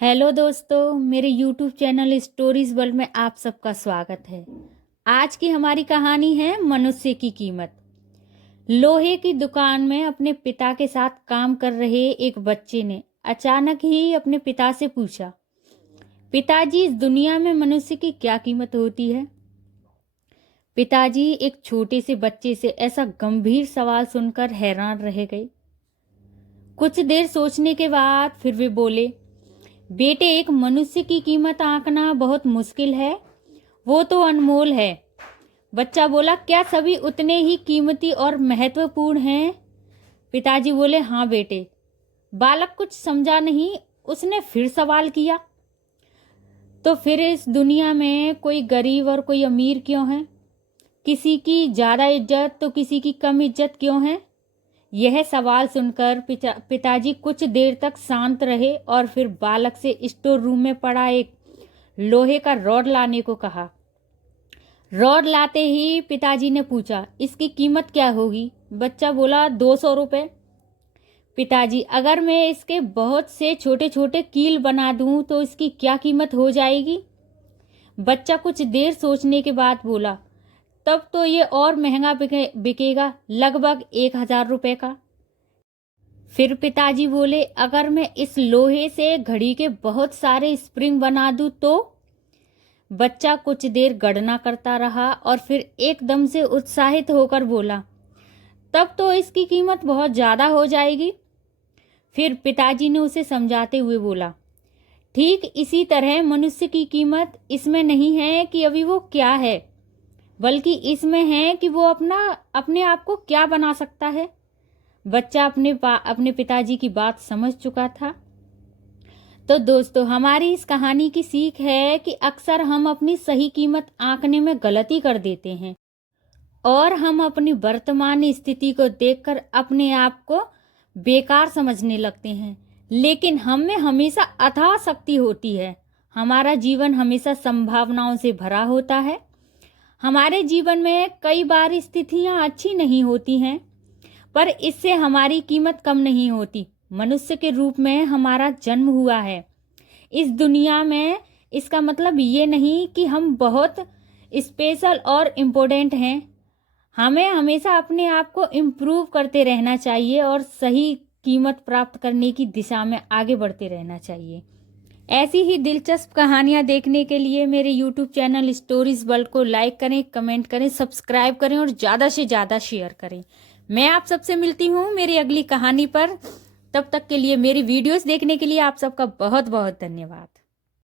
Hello दोस्तों, मेरे YouTube channel stories world में आप सबका स्वागत है। आज की हमारी कहानी है मनुष्य की कीमत। लोहे की दुकान में अपने पिता के साथ काम कर रहे एक बच्चे ने अचानक ही अपने पिता से पूछा, पिताजी, इस दुनिया में मनुष्य की क्या कीमत होती है? पिताजी एक छोटे से बच्चे से ऐसा गंभीर सवाल सुनकर हैरान रह गए। कुछ देर सोचने के बाद फिर वे बोले, बेटे, एक मनुष्य की कीमत आंकना बहुत मुश्किल है, वो तो अनमोल है। बच्चा बोला, क्या सभी उतने ही कीमती और महत्वपूर्ण हैं? पिताजी बोले, हाँ बेटे। बालक कुछ समझा नहीं, उसने फिर सवाल किया, तो फिर इस दुनिया में कोई गरीब और कोई अमीर क्यों है? किसी की ज़्यादा इज्जत तो किसी की कम इज्जत क्यों है? यह सवाल सुनकर पिताजी कुछ देर तक शांत रहे और फिर बालक से स्टोर रूम में पड़ा एक लोहे का रॉड लाने को कहा। रॉड लाते ही पिताजी ने पूछा, इसकी कीमत क्या होगी? बच्चा बोला, 200 रुपये। पिताजी, अगर मैं इसके बहुत से छोटे छोटे कील बना दूं तो इसकी क्या कीमत हो जाएगी? बच्चा कुछ देर सोचने के बाद बोला, तब तो ये और महंगा बिकेगा, लगभग 1000 रुपये का। फिर पिताजी बोले, अगर मैं इस लोहे से घड़ी के बहुत सारे स्प्रिंग बना दूं तो? बच्चा कुछ देर गणना करता रहा और फिर एकदम से उत्साहित होकर बोला, तब तो इसकी कीमत बहुत ज़्यादा हो जाएगी। फिर पिताजी ने उसे समझाते हुए बोला, ठीक इसी तरह मनुष्य की कीमत इसमें नहीं है कि अभी वो क्या है, बल्कि इसमें है कि वो अपने आप को क्या बना सकता है। बच्चा अपने पिताजी की बात समझ चुका था। तो दोस्तों, हमारी इस कहानी की सीख है कि अक्सर हम अपनी सही कीमत आंकने में गलती कर देते हैं और हम अपनी वर्तमान स्थिति को देखकर अपने आप को बेकार समझने लगते हैं। लेकिन हम में हमेशा अथाह शक्ति होती है। हमारा जीवन हमेशा संभावनाओं से भरा होता है। हमारे जीवन में कई बार स्थितियां अच्छी नहीं होती हैं, पर इससे हमारी कीमत कम नहीं होती। मनुष्य के रूप में हमारा जन्म हुआ है इस दुनिया में। इसका मतलब ये नहीं कि हम बहुत स्पेशल और इम्पोर्टेंट हैं। हमें हमेशा अपने आप को इम्प्रूव करते रहना चाहिए और सही कीमत प्राप्त करने की दिशा में आगे बढ़ते रहना चाहिए। ऐसी ही दिलचस्प कहानियाँ देखने के लिए मेरे YouTube चैनल स्टोरीज वर्ल्ड को लाइक करें, कमेंट करें, सब्सक्राइब करें और ज़्यादा से ज़्यादा शेयर करें। मैं आप सबसे मिलती हूँ मेरी अगली कहानी पर। तब तक के लिए मेरी वीडियोस देखने के लिए आप सबका बहुत बहुत धन्यवाद।